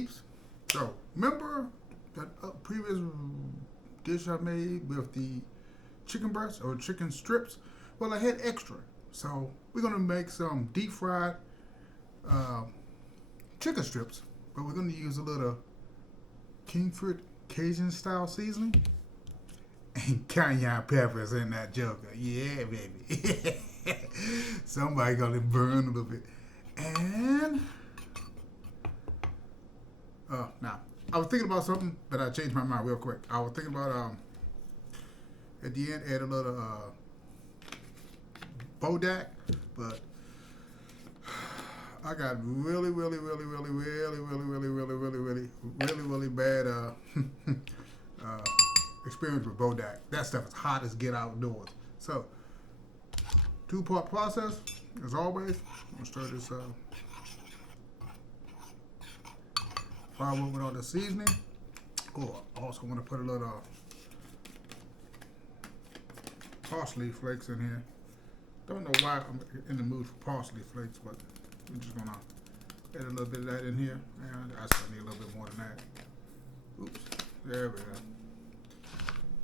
peeps. So remember that previous dish I made with the chicken breasts or chicken strips? Well, I had extra, so we're gonna make some deep fried uh, chicken strips, but we're gonna use a little Kingford Cajun style seasoning and cayenne peppers in that joker. Yeah, baby. Somebody gonna burn a little bit. And now I was thinking about something, but I changed my mind real quick. I was thinking about at the end add a little bodak, but I got really bad experience with bodak. That stuff is hot as get outdoors. So 2-part process as always. I'm gonna stir this firewood with all the seasoning. Oh, I also want to put a little parsley flakes in here. Don't know why I'm in the mood for parsley flakes, but I'm just gonna add a little bit of that in here. And I still need a little bit more than that. Oops, there we go.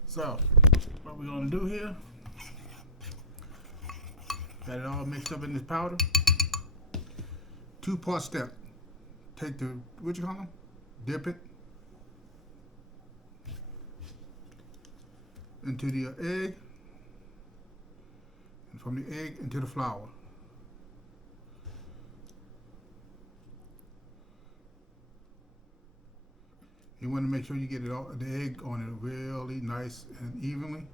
So, what we're gonna do here, got it all mixed up in this powder. 2-part step. Take the, what you call them? Dip it into the egg, and from the egg into the flour. You want to make sure you get it all, the egg on it really nice and evenly,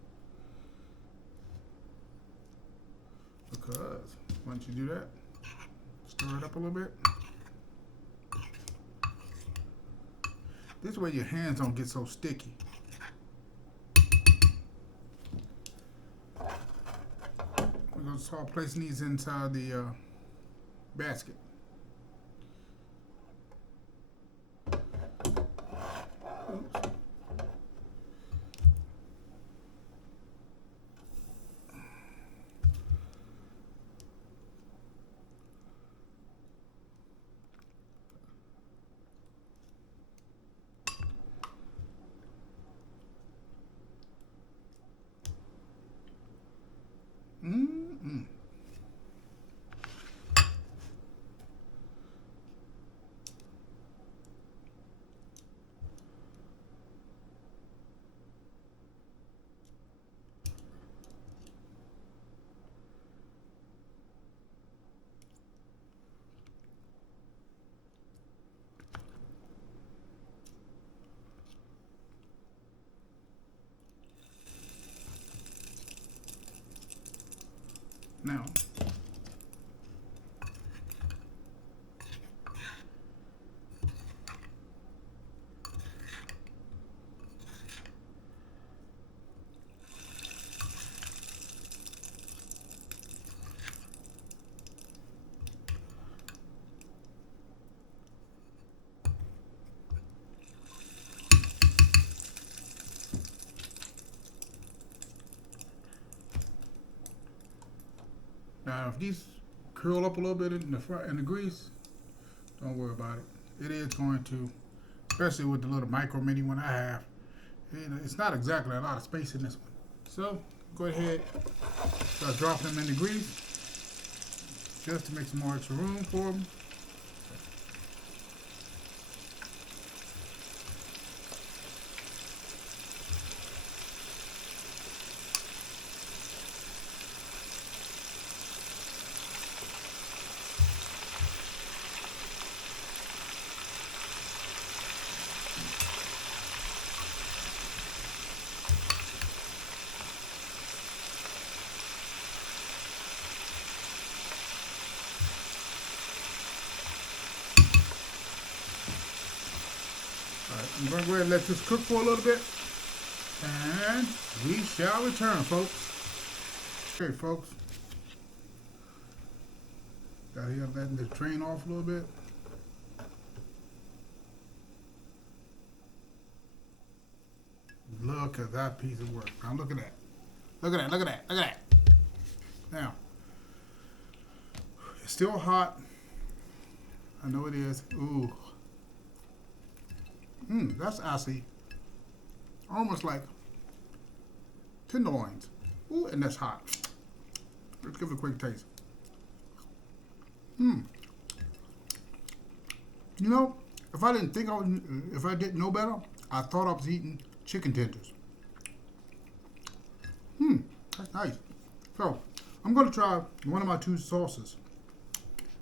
because once you do that, stir it up a little bit. This way your hands don't get so sticky. We're going to start placing these inside the basket. Oops. Mm-mm. Now, if these curl up a little bit in the grease, don't worry about it. It is going to, especially with the little micro mini one I have, it's not exactly a lot of space in this one. So go ahead, start dropping them in the grease just to make some more extra room for them. I'm going to go ahead and let this cook for a little bit, and we shall return, folks. Okay, folks. Got here letting this drain off a little bit. Look at that piece of work. Now look at that. Look at that, look at that, look at that. Now, it's still hot. I know it is. Ooh. That's actually almost like tenderloins. Ooh, and that's hot. Let's give it a quick taste. You know, if I didn't think I was, if I didn't know better, I thought I was eating chicken tenders. That's nice. So, I'm going to try one of my two sauces.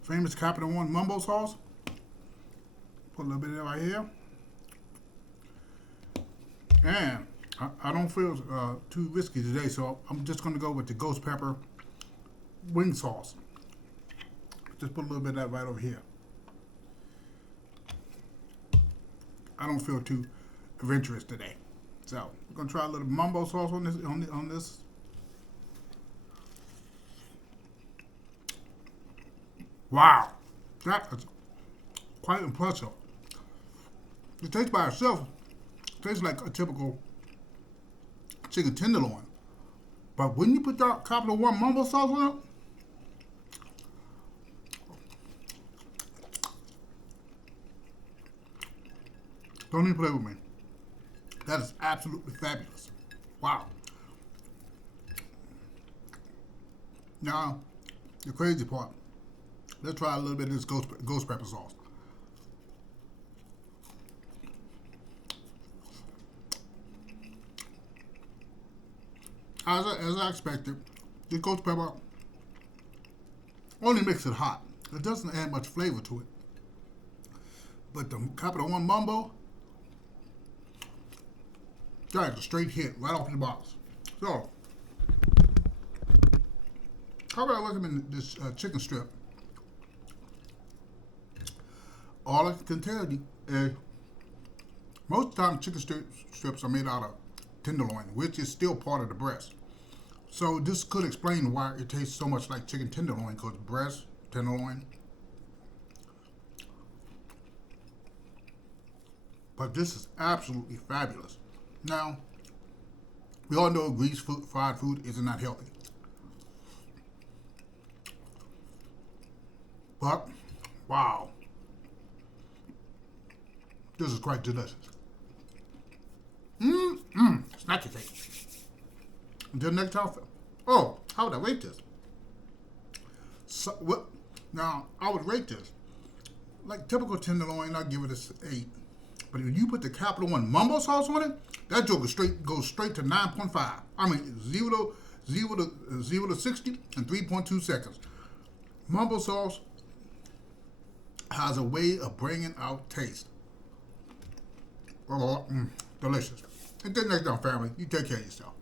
Famous Capital One Mumbo sauce. Put a little bit of it right here. And I don't feel too risky today, so I'm just going to go with the ghost pepper wing sauce. Just put a little bit of that right over here. I don't feel too adventurous today. So, we're going to try a little mumbo sauce on this. Wow, that is quite impressive. It tastes by itself, tastes like a typical chicken tenderloin. But when you put that Capital One mumbo sauce on it, don't even play with me. That is absolutely fabulous. Wow. Now, the crazy part. Let's try a little bit of this ghost pepper sauce. As I expected, the ghost pepper only makes it hot. It doesn't add much flavor to it. But the Capital One Mumbo, that is a straight hit right off the box. So, how about I recommend this chicken strip? All I can tell you is most of the time chicken strips are made out of tenderloin, which is still part of the breast. So this could explain why it tastes so much like chicken tenderloin, because breast, tenderloin. But this is absolutely fabulous. Now, we all know fried food is not healthy. But, wow. This is quite delicious. Snack your face. Until next time. Oh, how would I rate this? So, what? Now, I would rate this. Like typical tenderloin, I'd give it an 8. But if you put the Capital One mumbo sauce on it, that joke goes straight to 9.5. I mean, 0 to 60 in 3.2 seconds. Mumbo sauce has a way of bringing out taste. Delicious. Until next time, family, you take care of yourself.